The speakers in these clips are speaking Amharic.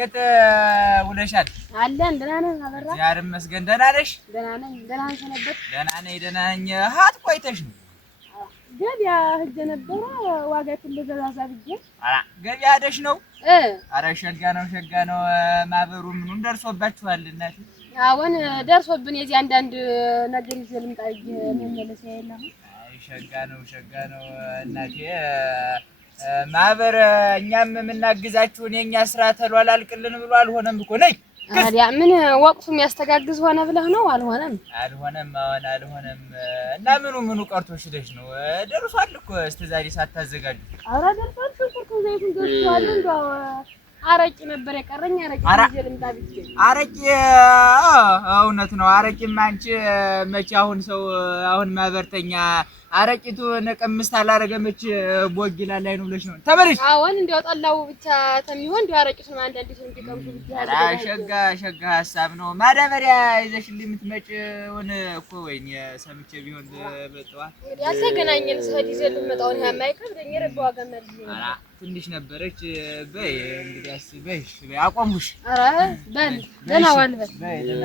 እንዴት ውለሻል? አለን ደህና ነን። አበራ ዛሬ መስገን ደህና ነሽ? ደህና ነኝ። ደህና ነሽ? ደህና ነኝ ደህና ነኝ። ሀት ቆይተሽ ነው? ገበያ ሂጅ ነበረ ዋጋ ፍለጋ ብዬ። ገበያ ሄደሽ ነው? ኧረ ሸጋ ነው። ማህበሩ ምኑን ደርሶባችኋል እናቴ? አሁን ደርሶብን የዚህ አንዳንድ ነገር ይዤ ልምጣ መመለስ የለም። አይ ሸጋ ነው እናቴ። ማህበር እኛም የምናግዛችሁን የኛ ስራ ተሏል አልቅልን ብሎ አልሆነም እኮ ነይ። ታዲያ ምን ወቅቱ የሚያስተጋግዝ ሆነ ብለህ ነው? አልሆነም። አልሆነም እና ምኑ ቀርቶሽ ሄደሽ ነው? ደርሷል እኮ እስከ ዛሬ ሳታዘጋጁ። ኧረ ደርሷል። ሽንኩርቱ ዘይቱን ገዝተዋል። እንደው አረቂ ነበር የቀረኝ። አረቂ ይዤ ልምጣ ብዬ። አረቂ እውነት ነው። አረቂማ አንቺ መቼ አሁን ሰው አሁን ማህበርተኛ አረቂቱን ቅምስት አላረገመች ቦጊላ ላይ ነው ብለሽ ነው ተመለሽ። አሁን እንደው ጠላው ብቻ ተሚሆን እንደው አረቂቱን አንዳንድ ሰው እንዲቀምሱ ብቻ ሸጋ ሐሳብ ነው። ማዳበሪያ ይዘሽልኝ የምትመጪውን እኮ ወይኔ ሰምቼ ቢሆን በጠዋ ያልተገናኘን ሰድ ይዘል መጣው ነው የማይከብደኝ ረባው አገመል ትንሽ ነበረች። በይ እንግዲህ አስበሽ በይ አቆምኩሽ። ኧረ በል ደህና ዋል በል ደህና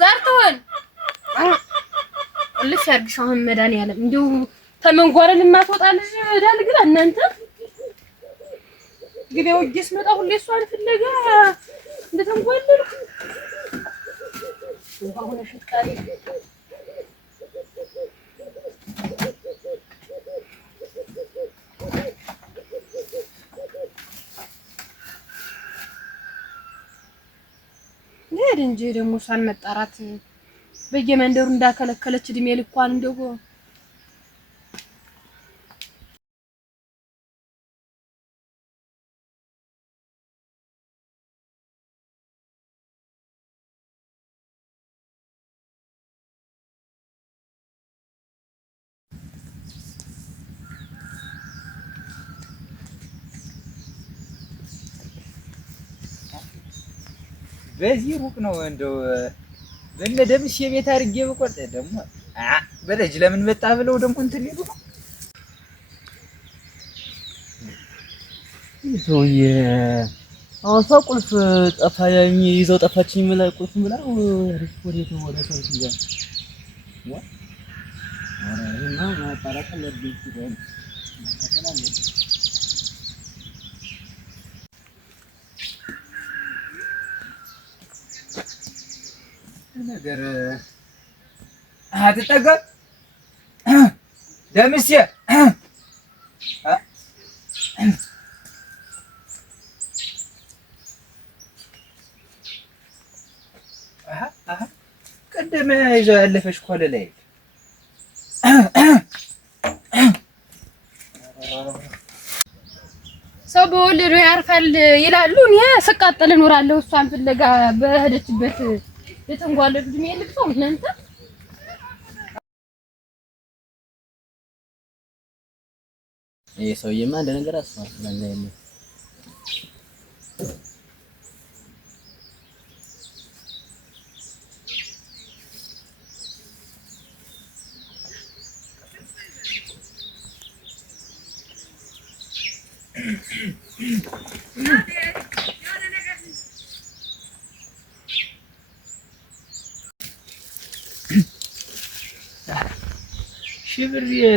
ዛርተውን ልሽ አድርግሽ። አሁን መድኃኒዓለም እንደው ተመንጓረል የማትወጣልሽ ዳል ግን እናንተ ግቤው እጅስ መጣ ሁሌ እሷን ፍለጋ እንደተንጓለል እንኳን ሽቃሪ እንጂ ደግሞ እሷን መጣራት በየመንደሩ እንዳከለከለች እድሜ ልኳን እንደው በዚህ ሩቅ ነው እንደው በነደምሽ የቤት አድርጌ በቆጥ ደግሞ በለጅ ለምን መጣ ብለው ደግሞ እንትን ይሉ ነው ሰውዬ። አውሳ ቁልፍ ጠፋኝ ይዘው ጠፋችኝ ማለት ቁልፍ ብላ ወዴት ነው ወደ ሰው ሲያ እና ማጣራቀ ለብኝ ሲሆን ተከላለ ነገር አትጠጋ ደምሴ ቅድም ይዘው ያለፈሽ ኮለላይ ሰው በወለዱ ያርፋል ይላሉ። እኔ ስቃጠል እኖራለሁ እሷን ፍለጋ በሄደችበት የተንጓለሉ እድሜ ልብሰው እናንተ ይሄ ሰውዬማ አንድ ነገር አስቧል ለእኔ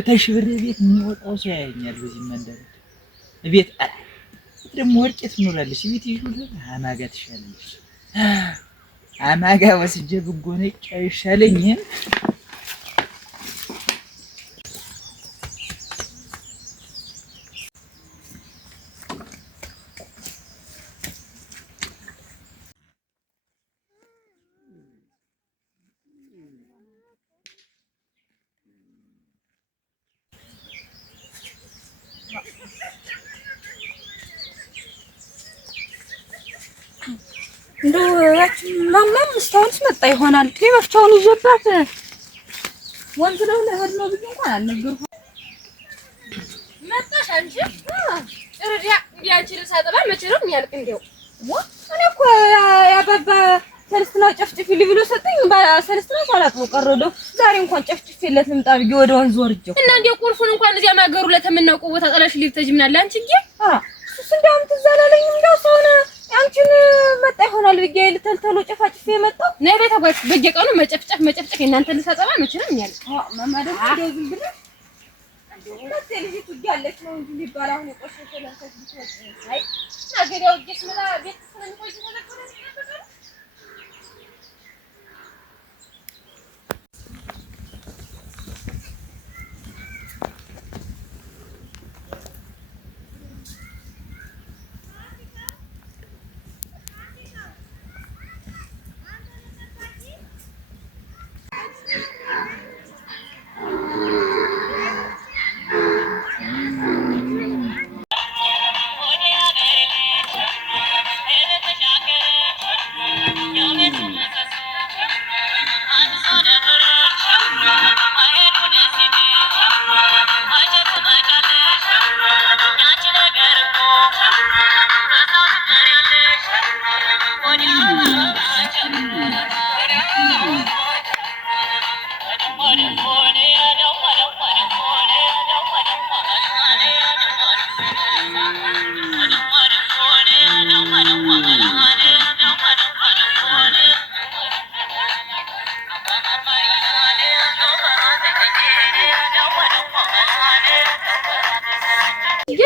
ተሽብር ቤት የሚወጣው ሰው ያየኛል። በዚህ መንደር ቤት ደግሞ ወርቄት ትኖራለች። ቤት ይሁን አማጋ ትሻለች። አማጋ ወስጄ ብጎነጭ አይሻለኝም? እንደው ማማም እስካሁንስ መጣ ይሆናል። መፍቻውን ይዤባት ወንዝ ነው ለህድ ነው ብዬ እንኳን አልነገርኩም። መጣሽ አንቺ ጭርዲያ እንዲያንቺ ልብስ አጠባ መቼ ነው የሚያልቅ? እንደው እኔ እኮ ያባባ ሰልስትና ጨፍጭፊ ብሎ ሰጠኝ። ሰልስትና ሳላጥበው ቀረው። ደው ዛሬ እንኳን ጨፍጭፊለት ልምጣ ብዬ ወደ ወንዝ ወርጄው እና እንደው ቁርሱን እንኳን እዚያ ማገሩ ለተመናውቀው ቦታ ጠላሽ ሊብተጅ ምን አለ አንቺ ጌ እሱ እንደውም ትዝ አላለኝም። እንደው ሰውነ አንቺን መጣ ይሆናል ብዬ ልተልተሎ ጨፋጭፌ መጣሁ። ነይ ቤት አጓሽ በየቀኑ መጨፍጨፍ እናንተ ልሳጠባ መቼ ነው የሚያልቅ? ማማ ደግሞ እንደው ዝም ብለሽ እንደው ልጅቱ እያለች ነው እንጂ ሊባል አሁን የቆሸሸ ለንከስ ቢሰጥ አይ ናገሪያው እጅስ ምላ ቤት ስለሚቆይ ተለከለ ነበር።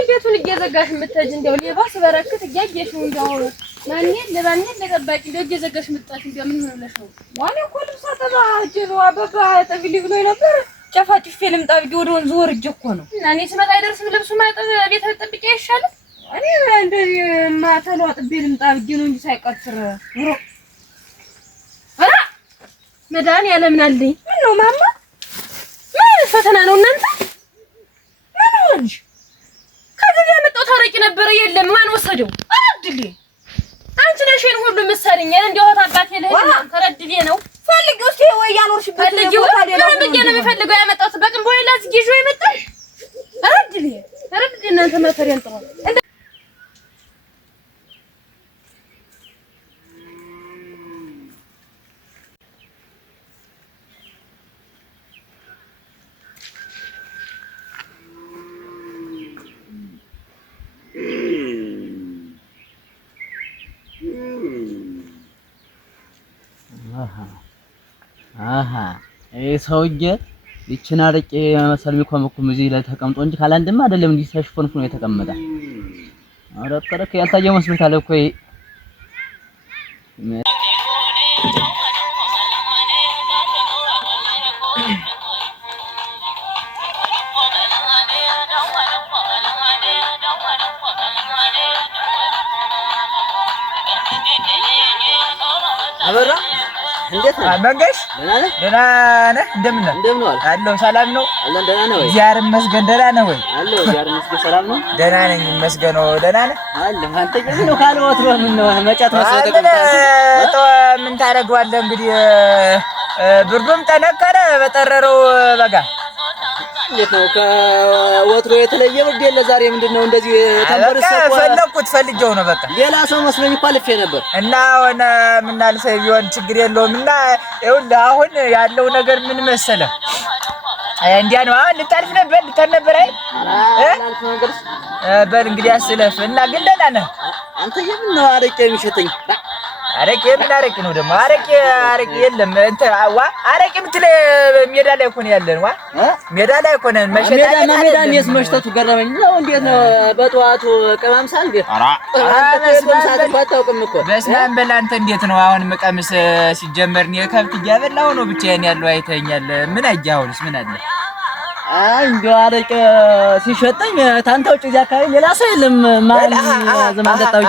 ቤቱን እየዘጋሽ የምትሄጂ እንደው ሌባስ በረክት እያየሽ ነው። እንደው ማን ለጠባቂ እንደው እየዘጋሽ የምትጣሽ እንደው ምን ሆነሽ ነው? ዋኔ እኮ ልብስ አጠባ ሂጅ ነው አበባ ጠቢልኝ ብሎኝ ነበር። ጨፋጭፌ ልምጣ ብዬ ወደ ወንዝ ወርጄ እኮ ነው። እና እኔ ስመጣ አይደርስም ልብሱ ማጠብ ቤት ጠብቄ አይሻልም? እኔ እንደዚህ ማተሎ አጥቤ ልምጣ ብዬ ነው እንጂ ሳይቀጥር ኑሮ መድኃኒዓለም አለኝ። ምን ነው ማማ ምን ፈተና ነው እናንተ? ምን ሆንሽ? ከዚህ ያመጣው ታረቂ ነበር የለም ማን ወሰደው? አድሊ አንቺ ነሽ ይሄን ሁሉ መሰለኝ እንደው አባቴ ለህና ተረድዬ ነው ፈልጊው እስኪ ወይ ያኖርሽበት ቦታ ሌላ ምን ብዬ ነው የምፈልገው? ያመጣሁት በቅም ቦይላ ዝጊጆ ይመጣል። አድሊ እናንተ ማተሪያን ጥሩ ሰውዬ ይችን አረቄ መሰል ቢኮመኩም እዚህ ላይ ተቀምጦ እንጂ ካላንድማ አይደለም እንዲህ ተሽፎንፎ ነው የተቀመጠ። አረቀረከ ያልታየው መስሎታል እኮ አበራ እንዴት ነህ? መንገሽ ደህና ነህ? እንደምን ነህ? አለሁ። ሰላም ነው? ደህና ነህ ወይ? እግዚአብሔር ይመስገን። ደህና ነህ ወይ? አለሁ። እግዚአብሔር ይመስገን። ሰላም ነው? ደህና ነኝ ይመስገን። ደህና ነህ? አለሁ። አንተ ግን ነው ካለ ወትሮ ምን ነው መጫት መስሎ ተቀምጣለህ? ምን ታደርገዋለህ እንግዲህ ብርዱም ጠነከረ በጠረረው በጋ እንዴት ነው ከወትሮ የተለየ ብርድ የለ ዛሬ ምንድነው እንደዚህ ተንበርሰው ፈለኩት ፈልጌው ነው በቃ ሌላ ሰው መስሎኝ እኮ አልፌ ነበር እና ሆነ ምን አልፈህ ቢሆን ችግር የለውም እና ይኸውልህ አሁን ያለው ነገር ምን መሰለህ እንዲያ ነው ልታልፍ ነበር አልፍ ነገር በል እንግዲህ አስለፍ እና ግን ደህና ነህ አንተ የምን ነው አረቄ የሚሸተኝ አረቄ ምን አረቄ ነው ደግሞ አረቄ የለም እንትን አረቄ ምትል ሜዳ ላይ እኮ ነው ያለን ሜዳ ላይ እኮ ነን ሜዳ ነው መሽተቱ ገረመኝ ነው እንዴት ነው በጠዋቱ ቀማምሳል እንዴት ባታውቅም እኮ በስመ አብ በል አንተ እንዴት ነው አሁን መቀምስ ሲጀመር ነው ከብት እያበላሁ ነው ብቻዬን ያለው አይተኛል ምን አያውልስ ምን አለ እንደው አረቄ ሲሸጠኝ ታንተ ውጭ እዚህ አካባቢ ሌላ ሰው የለም ማን ዘማን ተጣውኝ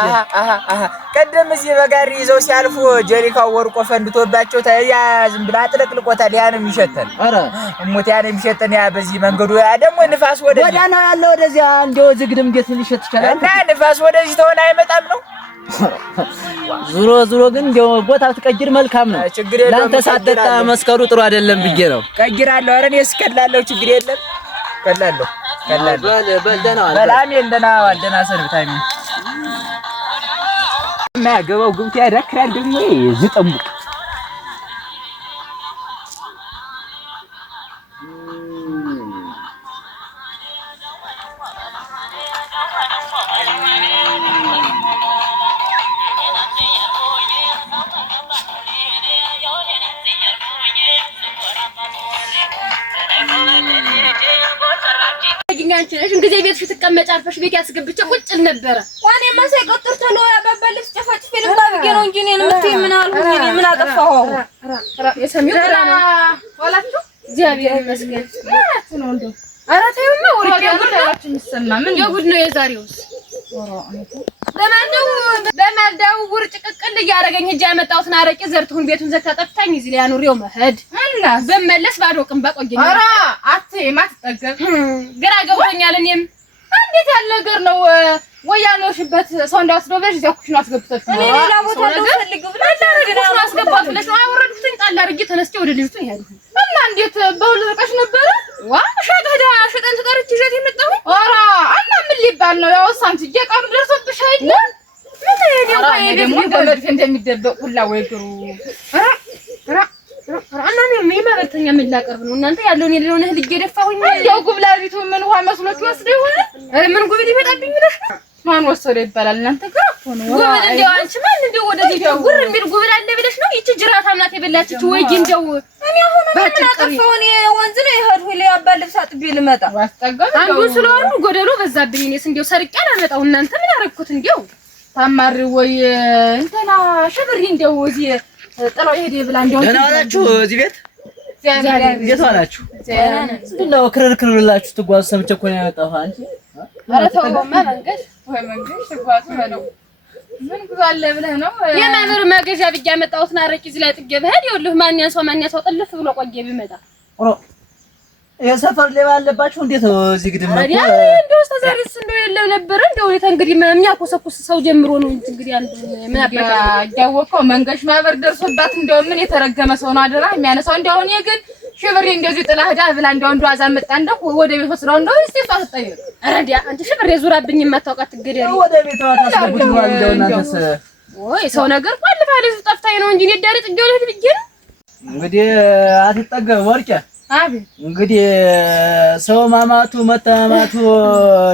ቀደም እዚህ በጋሪ ይዘው ሲያልፉ ጀሪካው ወርቆ ፈንድቶባቸው ታያ ዝም ብላ አጥለቅልቆታል ያንም ይሸተል አረ እሞት ያንም ይሸተን ያ በዚህ መንገዱ ያ ደግሞ ንፋስ ወደዚህ ነው ያለው ወደዚያ እንደው ዝግድም እንዴት ሊሸት ይችላል እና ንፋስ ወደዚህ ተሆነ አይመጣም ነው ዙሮ ግን እንደው ቦታ ትቀይር መልካም ነው ላንተ ሳትጠጣ መስከሩ ጥሩ አይደለም ብዬ ነው ቀይራለሁ ኧረ እኔ እስከላለሁ ችግር የለም ቀላለሁ በልደና በላም እንደና ዋልደና ሰርብታሚ ማገባው ግብት ያዳክራል ደግሞ ዝጠሙ ጊዜ ቤት ስትቀመጭ አርፈሽ ቤት ያስገብቼ ቁጭ ነበር ዋኔማ ሳይቆጥር ተሎ ያባባልስ ጨፋጭ ፊልም ታብጌ ነው እንጂ እኔን ምትይ ምን አልኩኝ እኔ ምን አጠፋሁ የሰሚው ቀራና ወላችሁ እግዚአብሔር ይመስገን ማለት ነው እንደው ኧረ ተይውማ ወርቄ ጉዳያችን ይሰማ ምን የጉድ ነው የዛሬውስ በማልዳው ውርጭ ቅቅል እያደረገኝ እጅ ያመጣሁትን አረቄ ዘርቱን ቤቱን ዘግታ ጠፍታኝ እዚህ ላይ አኑሬው መሄድ በመለስ ባዶ ቅም ባቆየኝ ኧረ አትይም አትጠገብ ግራ ገብቶኛል እኔም እንዴት ያለ ነገር ነው ወያኖሽበት ሰው እንዳወስደው በሽ እዚያ ኩሽና አስገብተሽ ነው እኔ ሌላ ቦታ ልፈልግ ብለሽ ኩሽና አስገባት ብለሽ ነው አወረድኩኝ ጣል አድርጌ ተነስቼ ወደ ልጅቱ ይሄድኩ እና እንዴት በሁሉ ርቀሽ ነበር ሸጠን ተጠርቼ ይዤት የመጣሁ ኧረ እና ምን ሊባል ነው ያው ሳንት እየቀሩ ደርሶብሽ አይደል ምን ነው ደግሞ በመድፍ እንደሚደበቅ ሁላ ወይ ግሩ እና እኔ የማበርተኛ ምን ላቀርብ ነው እናንተ ያለውን የሌለውን እህል እየደፋሁኝ ያው ጉብላቢቱ ምን ውሃ መስሎት ወስደ ይሆን ምን ጉብል ይመጣብኝ ብለሽ ማን ወሰደ ይባላል እናንተ ጋር ነው ጉብል እንደው አንቺ ማን እንደው ወደዚህ ደው ጉር የሚል ጉብል አለ ብለሽ ነው ይቺ ጅራት አምናት የበላችሽ ወይ እንደው እኔ አሁን ባጭቀፈው እኔ ወንዝ ነው ይሄድሁ ለያባል ልብስ አጥቤ ልመጣ ዋስጠጋው አንዱ ስለሆነ ጎደሎ በዛብኝ እኔስ እንደው ሰርቄ አላመጣው እናንተ ምን አረኩት እንደው ታማሪ ወይ እንተና ሸብሪ እንደው እዚህ ጥለው ይሄድ ብላ እንደው ደህና ዋላችሁ እዚህ ቤት እንዴት ዋላችሁ ምንድነው ክርክር ብላችሁ ትጓዙ ሰምቼ እኮ ነው ያወጣሁ አንቺ ኧረ ተውማ መንገድ ወይ መንገድ ትጓዙ ነው ምን ጉዛለ ብለህ ነው የማምር ማገዣ ብቻ ያመጣሁትን አረቄ እዚህ ላይ ጥጌ በሄድ ይኸውልህ ማን ያንሳው ጥልፍ ብሎ ቆየ ቢመጣ የሰፈር ሌባ አለባችሁ እንዴት ነው እዚህ ግድም ነው ታዲያ እንደው ተዛሪስ እንደው የለም ነበር እንደው እንግዲህ የሚያኮሰኩስ ሰው ጀምሮ ነው እንግዲህ አንተ ምን አባካ ያወቀው መንገሽ ማበር ደርሶባት እንደው ምን የተረገመ ሰው ነው አደራ የሚያነሳው እንደው እኔ ግን ሽብሬ እንደዚህ ጥላ ሄዳ ብላ እንደው እንደው አዛመጣ እንደው ወደ ቤት ወስደው እንደው እስቲ ታስጠኝ አረዲያ አንተ ሽብሬ ዙራብኝ የማታውቃት ትገደሪ ወደ ቤት ታስገቡት ነው እንደው እናንተስ ወይ ሰው ነገር ቋልፋለች ጠፍታኝ ነው እንጂ እኔ ዳሪ ጥጌው ለህ ልጅ እንግዲህ አትጠገብ ወርቄ አቤት እንግዲህ ሰው ማማቱ መተማማቱ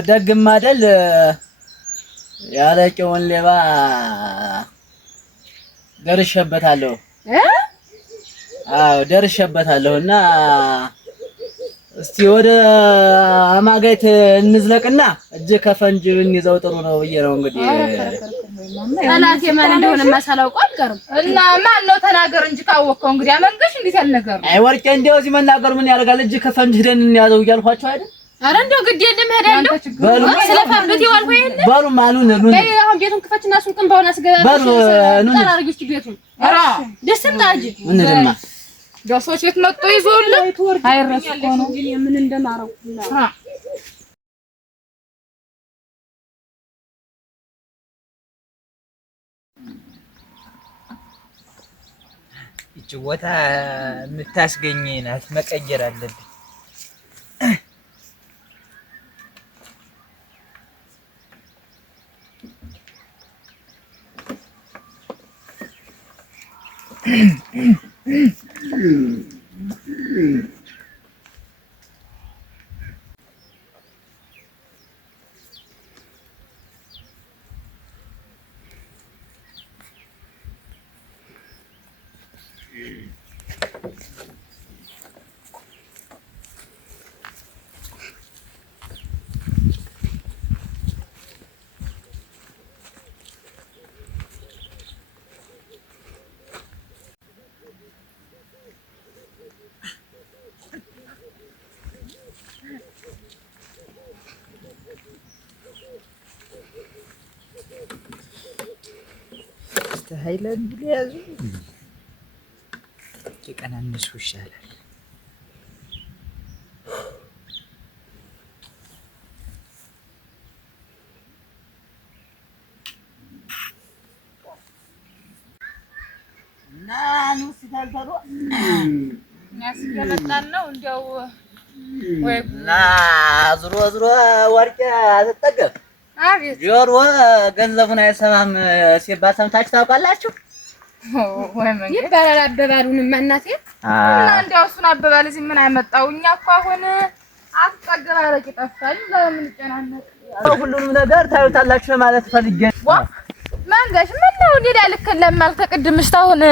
ደግም አይደል ያለቀውን ሌባ ደርሼበታለሁ አዎ ደርሼበታለሁና እስቲ ወደ አማጋይት እንዝለቅና እጅ ከፈንጅ እንይዘው ጥሩ ነው ብዬ ነው እንግዲህ ጠላት የማን እንደሆነ ማሳላውቀው አልቀርም እና ማን ነው ተናገር እንጂ ካወቀው እንግዲህ አመንገሽ እንዴት ያለ ነገር ነው አይ ወርቄ እንደው እዚህ መናገር ምን ያደርጋል እጅ ከፈንጅ ሄደን እንያዘው እያልኳቸው አይደል አረ እንደው ግድ የለም ሄዳለሁ ስለፈርዱት ይዋልኩ ይሄን ባሉ ማኑን ኑን አሁን ቤቱን ክፈችና እሱን ቅንባውን አስገባ ባሉ ኑን ታራርጊሽ ቤቱን አራ ደስም ታጂ እንድማ ዳሶች ቤት መጥቶ ይዞል አይረስቆ ነው ግን ምን እንደማረኩላ እቺ ቦታ የምታስገኘኝ ናት መቀየር አለብኝ ሃይላንድ ሊያዙ የቀናነሱ ይሻላል። እና ሆስፒታል ታዶ ያስገመጣን ነው እንዲያው ወይ እና ዝሮ ወርቅ አትጠገብ አቤት ጆሮ ገንዘቡን አይሰማም ሲባል ሰምታችሁ ታውቃላችሁ? ወይ መንገድ ይባላል አበባሉንማ እናቴ እና እንዲያው እሱን አበባል እዚህ ምን አመጣው? እኛ እኮ አሁን አትጠገባለቂ ጠፋኝ ለምን ጨናነቅ ሁሉንም ነገር ታዩታላችሁ ማለት ፈልጌ መንገሽ ምን ነው እንዴ ያልከለም አልተቀድምሽ ታውን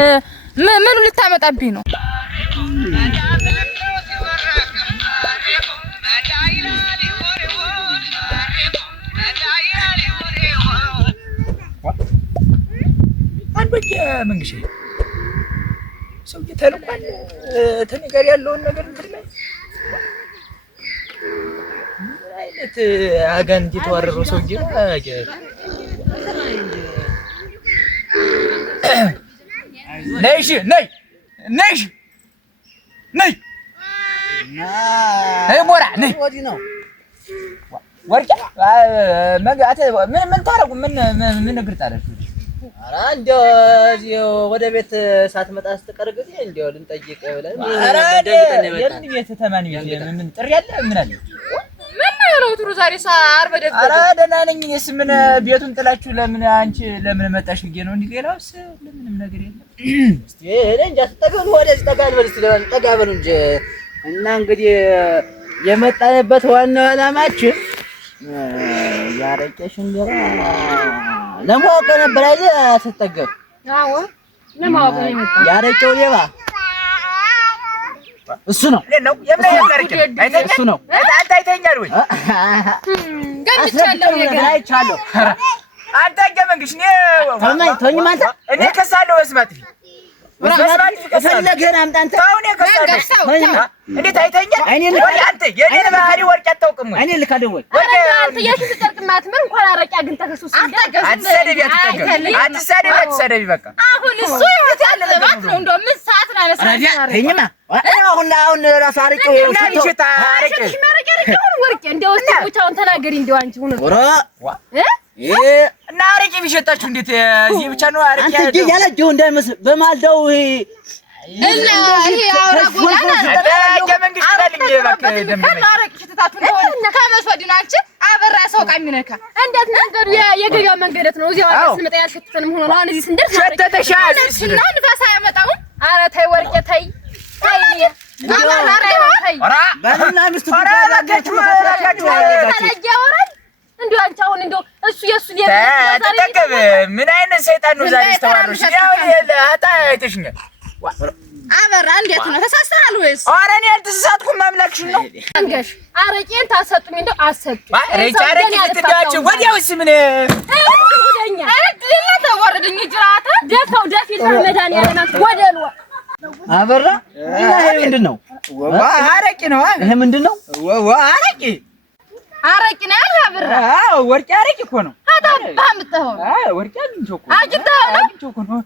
ምኑ ልታመጣብኝ ነው? አንበኛ መንግሼ ሰው ተልቋል ተነገር ያለውን ነገር እንትን ላይ አይነት አጋንንት የተዋረረው ሰውዬ ነይሽ ነይ ሞራ ነይ ወዲህ ነው ወርቄ ምን ታረጉ ምን ነገር ታረጉ? ኧረ እንደው እዚህ ወደ ቤት ሳትመጣ ስትቀር ጊዜ እንደው ልንጠይቅ ብለን ኧረ የምን ቤት ተማን ቤት ምን ጥሪ ያለ ምን አለ ምን ነው ትሩ ዛሬ ሳር በደግ ኧረ ደህና ነኝ እኔስ ምን ቤቱን ጥላችሁ ለምን አንቺ ለምን መጣሽ ብዬ ነው እንዴ ሌላውስ ለምንም ነገር የለም እስቲ እንጃ ተጠገሉ ወደዚህ ተጋል በል እስቲ ተጋበሉ እንጂ እና እንግዲህ የመጣንበት ዋናው ዓላማችን ያረቄሽ እንጀራ ለማወቅ ነበር አይደል? ስትጠገብ አዎ ለማወቅ ነው የመጣው። ያረቄው ሌባ እሱ ነው እሱ ነው። አንተ አይተኛል ወይ? ገምቻለሁ አይቻለሁ። አንተ ገመንግሽ እኔ ተወኝ አንተ እኔ ከሳለሁ መስማት ፈለገን አምጣ አንተ ታውን ከሳለሁ እንዴት አይተኛል? አንተ የኔን ባህሪ ወርቅ አታውቅም ወይ? እኔ ልካደው ወይ አንተ የሽት ተርቅማት ምን እንኳን አረቂ አግንተ ከሱስ አትሰደቢ በቃ አሁን እሱ ይወት ያለባት ነው እንደው ምን ሰዓት ነው አነሳ ተኝማ አሁን ራስ አረቄው ይሽታ አረቄ ወርቄ እንደው እስቲ ብቻውን ተናገሪ እንደው አንቺ ሆነ እና አረቄ ቢሸጣችሁ እንዴት እዚህ ብቻ ነው አረቄ አንተ ያላጀው እንዳይመስል በማልዳው እና ይሄ አውራ ጎዳና መንግስት ታልኝ ባክ ደምበኛ አረቄ ሽታታችሁ ነው ከመስወድ ነው አንቺ አበራ ሰው ቃሚነካ እንዴት መንገዱ የገበያው መንገደት ነው እዚህ አሁን ስመጣ ያልሸተተንም ሆኖ አሁን እዚህ ስንደርስ ሸተተሻል እና ንፋስ አያመጣው ኧረ ተይ ወርቄ ተይ ባልና ሚስት እንደው አንቺ አሁን እንደው እሱ የሱን ተጠቀብ ምን አይነት ሰይጣን ነው ዛሬ ተዋርሽ? ያው ለአታ አይተሽኛል። አበራ እንዴት ነው ተሳስተናል ወይስ? ኧረ እኔ አልተሳሳትኩም ማምላክሽ ነው። አንገሽ አረቄን ታሰጡኝ እንደው አሰጡ አረቄ ትዳችሁ ወዲያውስ ምን ወደኛ አረቄ ተወረደኝ ጅራታ ደፋው ደፊል መዳን ያለና ወደሉ አበራ ይሄ ምንድነው? አረቄ ነው። ይሄ ምንድነው? አረቄ አረቄ ነው አበራ። አዎ ወርቄ አረቄ እኮ ነው። አታባምተው ወርቄ አግኝቼው እኮ አግኝተው ነው።